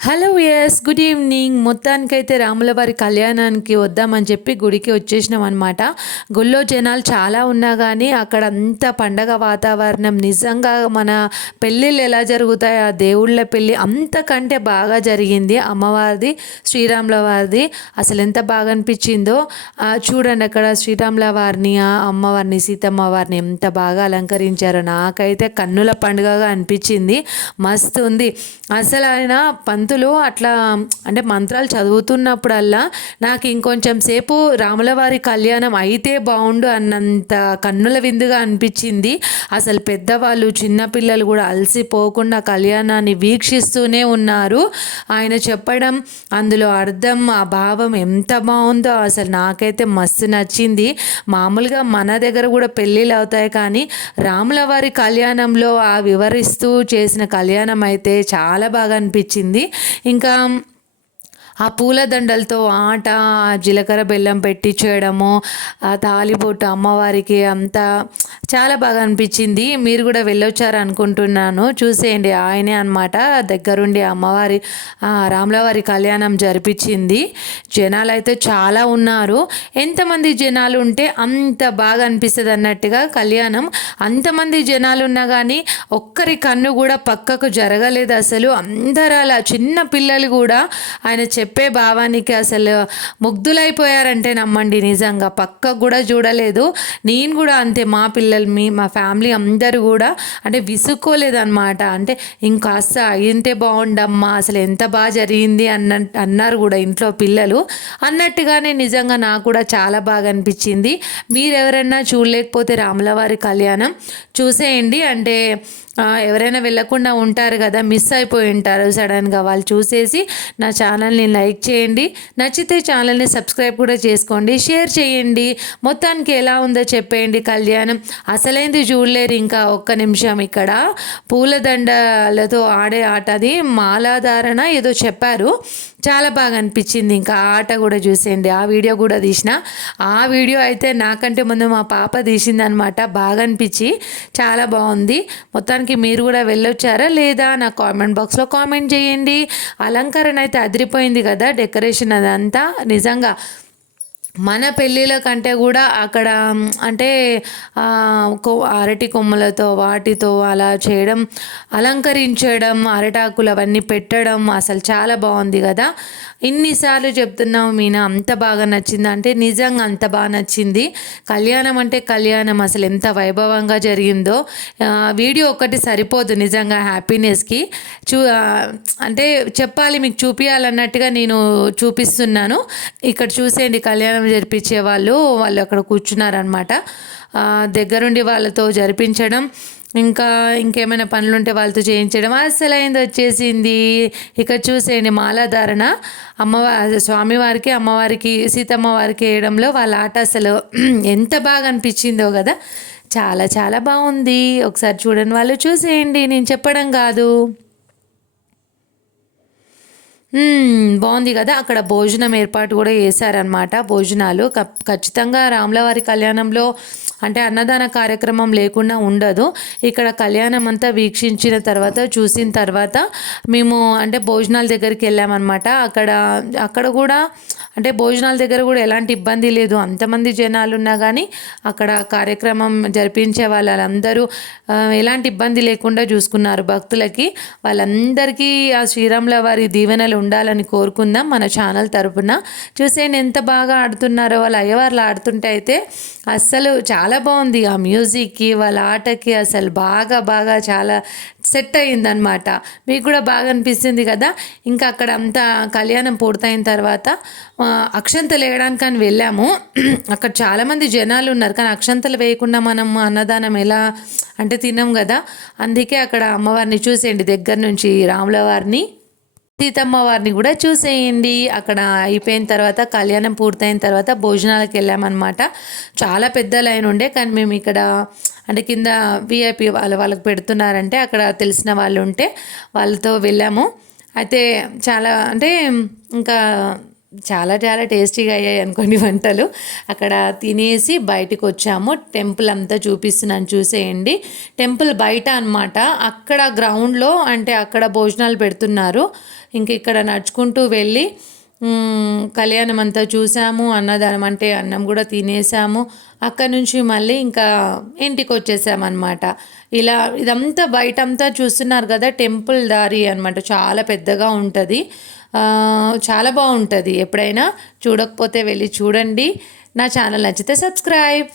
Hello yes good evening. మొత్తానికైతే రాములవారి కళ్యాణానికి వద్దామని చెప్పి గుడికి వచ్చేసినాం అనమాట. గుళ్ళో జనాలు చాలా ఉన్నా కానీ అక్కడ అంత పండగ వాతావరణం నిజంగా మన పెళ్ళిళ్ళు ఎలా జరుగుతాయి ఆ దేవుళ్ళ పెళ్ళి అంతకంటే బాగా జరిగింది. అమ్మవారిది శ్రీరాముల వారిది అసలు ఎంత బాగా అనిపించిందో చూడండి. అక్కడ శ్రీరాముల వారిని అమ్మవారిని సీతమ్మ వారిని ఎంత బాగా అలంకరించారో నాకైతే కన్నుల పండుగగా అనిపించింది. మస్తు ఉంది అసలు. ఆయన పంతులు అట్లా అంటే మంత్రాలు చదువుతున్నప్పుడల్లా నాకు ఇంకొంచెం సేపు రాములవారి కళ్యాణం అయితే బాగుండు అన్నంత కన్నుల విందుగా అనిపించింది. అసలు పెద్దవాళ్ళు చిన్నపిల్లలు కూడా అలసిపోకుండా కళ్యాణాన్ని వీక్షిస్తూనే ఉన్నారు. ఆయన చెప్పడం అందులో అర్థం ఆ భావం ఎంత బాగుందో అసలు నాకైతే మస్తు నచ్చింది. మామూలుగా మన దగ్గర కూడా పెళ్ళిళ్ళు అవుతాయి కానీ రాములవారి కళ్యాణంలో ఆ వివరిస్తూ చేసిన కళ్యాణం అయితే చాలా బాగా అనిపించింది. ఇంకా ఆ పూలదండలతో ఆట, జీలకర్ర బెల్లం పెట్టించేయడము, ఆ తాలిబొట్టు అమ్మవారికి అంతా చాలా బాగా అనిపించింది. మీరు కూడా వెళ్ళొచ్చారు అనుకుంటున్నాను. చూసేయండి, ఆయనే అనమాట దగ్గరుండి అమ్మవారి రాములవారి కళ్యాణం జరిపించింది. జనాలు అయితే చాలా ఉన్నారు. ఎంతమంది జనాలు ఉంటే అంత బాగా అనిపిస్తుంది అన్నట్టుగా కళ్యాణం. అంతమంది జనాలు ఉన్నా కానీ ఒక్కరి కన్ను కూడా పక్కకు జరగలేదు అసలు. అందరూ అలా చిన్న పిల్లలు కూడా ఆయన చెప్పే భావానికి అసలు ముగ్ధులైపోయారంటే నమ్మండి. నిజంగా పక్కకు కూడా చూడలేదు. నేను కూడా అంతే, మా పిల్లలు మా ఫ్యామిలీ అందరూ కూడా అంటే విసుక్కోలేదన్నమాట. అంటే ఇంకాస్త అయింటే బాగుండమ్మా, అసలు ఎంత బాగా జరిగింది అన్నారు కూడా ఇంట్లో పిల్లలు అన్నట్టుగానే. నిజంగా నాకు కూడా చాలా బాగా అనిపించింది. మీరెవరన్నా చూడలేకపోతే రాములవారి కళ్యాణం చూసేయండి. అంటే ఎవరైనా వెళ్ళకుండా ఉంటారు కదా, మిస్ అయిపోయి ఉంటారు సడన్గా, వాళ్ళు చూసేసి నా ఛానల్ని లైక్ చేయండి. నచ్చితే ఛానల్ని సబ్స్క్రైబ్ కూడా చేసుకోండి, షేర్ చేయండి. మొత్తానికి ఎలా ఉందో చెప్పేయండి. కళ్యాణం అసలైంది చూడలేరు. ఇంకా ఒక్క నిమిషం, ఇక్కడ పూలదండలతో ఆడే ఆట, అది మాలాధారణ ఏదో చెప్పారు, చాలా బాగా అనిపించింది. ఇంకా ఆట కూడా చూసేయండి. ఆ వీడియో కూడా తీసిన. ఆ వీడియో అయితే నాకంటే ముందు మా పాప తీసిందనమాట. బాగా అనిపించి చాలా బాగుంది. మొత్తానికి మీరు కూడా వెళ్ళొచ్చారా లేదా నా కామెంట్ బాక్స్లో కామెంట్ చేయండి. అలంకరణ అయితే అదిరిపోయింది కదా, డెకరేషన్ అదంతా. నిజంగా మన పెళ్ళిళ్ళ కంటే కూడా అక్కడ అంటే అరటి కొమ్మలతో వాటితో అలా చేయడం, అలంకరించడం, అరటాకులు అవన్నీ పెట్టడం అసలు చాలా బాగుంది కదా. ఇన్నిసార్లు చెప్తున్నాము మీనా అంత బాగా నచ్చింది అంటే నిజంగా అంత బాగా నచ్చింది. కళ్యాణం అంటే కళ్యాణం అసలు ఎంత వైభవంగా జరిగిందో. వీడియో ఒక్కటి సరిపోదు నిజంగా హ్యాపీనెస్కి. అంటే చెప్పాలి, మీకు చూపించాలన్నట్టుగా నేను చూపిస్తున్నాను. ఇక్కడ చూసేయండి, కళ్యాణం జరిపించే వాళ్ళు అక్కడ కూర్చున్నారనమాట. దగ్గరుండి వాళ్ళతో జరిపించడం, ఇంకేమైనా పనులుంటే వాళ్ళతో చేయించడం అసలైంది వచ్చేసింది. ఇక్కడ చూసేయండి, మాలాధారణ స్వామివారికి అమ్మవారికి సీతమ్మ వారికి వేయడంలో వాళ్ళ ఆట అసలు ఎంత బాగా అనిపించిందో కదా. చాలా చాలా బాగుంది. ఒకసారి చూడండి, వాళ్ళు చూసేయండి, నేను చెప్పడం కాదు. బాగుంది కదా. అక్కడ భోజనం ఏర్పాటు కూడా చేశారనమాట. భోజనాలు ఖచ్చితంగా రాములవారి కళ్యాణంలో అంటే అన్నదాన కార్యక్రమం లేకుండా ఉండదు. ఇక్కడ కళ్యాణం అంతా వీక్షించిన తర్వాత చూసిన తర్వాత మేము అంటే భోజనాల దగ్గరికి వెళ్ళామన్నమాట. అక్కడ కూడా అంటే భోజనాల దగ్గర కూడా ఎలాంటి ఇబ్బంది లేదు. అంతమంది జనాలు ఉన్నా కానీ అక్కడ కార్యక్రమం జరిపించే వాళ్ళందరూ ఎలాంటి ఇబ్బంది లేకుండా చూసుకున్నారు భక్తులకి. వాళ్ళందరికీ ఆ శ్రీరాముల వారి దీవెనలు ఉండాలని కోరుకుందాం మన ఛానల్ తరపున. చూసేయండి ఎంత బాగా ఆడుతున్నారో. వాళ్ళ అయ్యవార్లు ఆడుతుంటే అయితే అస్సలు చాలా బాగుంది. ఆ మ్యూజిక్కి వాళ్ళ ఆటకి అసలు బాగా చాలా సెట్ అయ్యిందనమాట. మీకు కూడా బాగా అనిపిస్తుంది కదా. ఇంకా అక్కడ అంతా కళ్యాణం పూర్తయిన తర్వాత అక్షంతలు వేయడానికి అని వెళ్ళాము. అక్కడ చాలామంది జనాలు ఉన్నారు కానీ అక్షంతలు వేయకుండా మనం అన్నదానం ఎలా అంటే తిన్నాం కదా. అందుకే అక్కడ అమ్మవారిని చూసేయండి దగ్గర నుంచి, రాముల వారిని సీతమ్మ వారిని కూడా చూసేయండి. అక్కడ అయిపోయిన తర్వాత కళ్యాణం పూర్తయిన తర్వాత భోజనాలకు వెళ్ళామన్నమాట. చాలా పెద్ద లైన్ ఉండే కానీ మేము ఇక్కడ అంటే కింద విఐపి వాళ్ళకి పెడుతున్నారంటే అక్కడ తెలిసిన వాళ్ళు ఉంటే వాళ్ళతో వెళ్ళాము. అయితే చాలా అంటే ఇంకా చాలా చాలా టేస్టీగా అయ్యాయి అనుకోండి వంటలు. అక్కడ తినేసి బయటికి వచ్చాము. టెంపుల్ అంతా చూపిస్తున్నాను చూసేయండి. టెంపుల్ బయట అనమాట, అక్కడ గ్రౌండ్లో అంటే అక్కడ భోజనాలు పెడుతున్నారు. ఇంక ఇక్కడ నడుచుకుంటూ వెళ్ళి కళ్యాణం అంతా చూసాము. అన్నదానం అంటే అన్నం కూడా తినేసాము. అక్కడ నుంచి మళ్ళీ ఇంకా ఇంటికి వచ్చేసామన్నమాట. ఇలా ఇదంతా బయటంతా చూస్తున్నారు కదా, టెంపుల్ దారి అనమాట, చాలా పెద్దగా ఉంటుంది. చాలా బాగుంటుంది. ఎప్పుడైనా చూడకపోతే వెళ్ళి చూడండి. నా ఛానల్ నచ్చితే సబ్స్క్రైబ్.